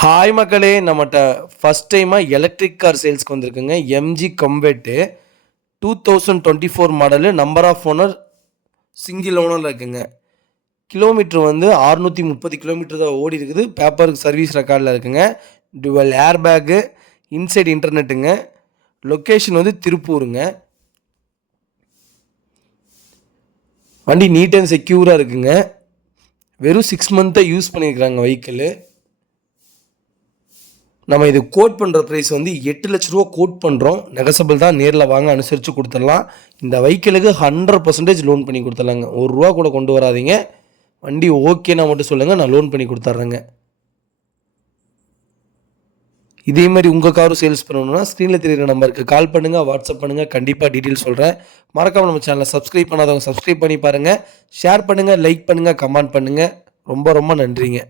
Hi மக்களே, நம்மகிட்ட first டைமாக எலக்ட்ரிக் கார் சேல்ஸ்க்கு வந்திருக்குங்க. MG Comet 2024 model. Number of owner single ஓனரில் இருக்குங்க. கிலோமீட்ரு வந்து 630 கிலோமீட்டர் தான் ஓடி இருக்குது. பேப்பருக்கு சர்வீஸ் ரெக்கார்டில் இருக்குங்க. டுவல் ஏர் பேக்கு, இன்சைட் இன்டர்நெட்டுங்க. லொக்கேஷன் வந்து திருப்பூருங்க. வண்டி நீட் அண்ட் செக்யூராக இருக்குங்க. வெறும் 6 மந்த்தாக யூஸ் பண்ணியிருக்கிறாங்க வெஹிக்கிளு. நம்ம இது கோட் பண்ணுற ப்ரைஸ் வந்து 8 லட்ச ரூபா கோட் பண்ணுறோம். நெகசபிள் தான், நேரில் வாங்க அனுசரித்து கொடுத்துடலாம். இந்த வெஹிக்கிளுக்கு 100% லோன் பண்ணி கொடுத்துடலாங்க. ₹1 கூட கொண்டு வராதிங்க. வண்டி ஓகேனா மட்டும் சொல்லுங்கள், நான் லோன் பண்ணி கொடுத்துட்றேங்க. இதே மாதிரி உங்கள் காரும் சேல்ஸ் பண்ணணும்னா ஸ்க்ரீனில் தெரியுற நம்பருக்கு கால் பண்ணுங்கள், வாட்ஸ்அப் பண்ணுங்கள். கண்டிப்பாக டீட்டெயில் சொல்கிறேன். மறக்காமல் நம்ம சேனலை சப்ஸ்கிரைப் பண்ணாதவங்க சப்ஸ்கிரைப் பண்ணி பாருங்கள். ஷேர் பண்ணுங்கள், லைக் பண்ணுங்கள், கமெண்ட் பண்ணுங்கள். ரொம்ப ரொம்ப நன்றிங்க.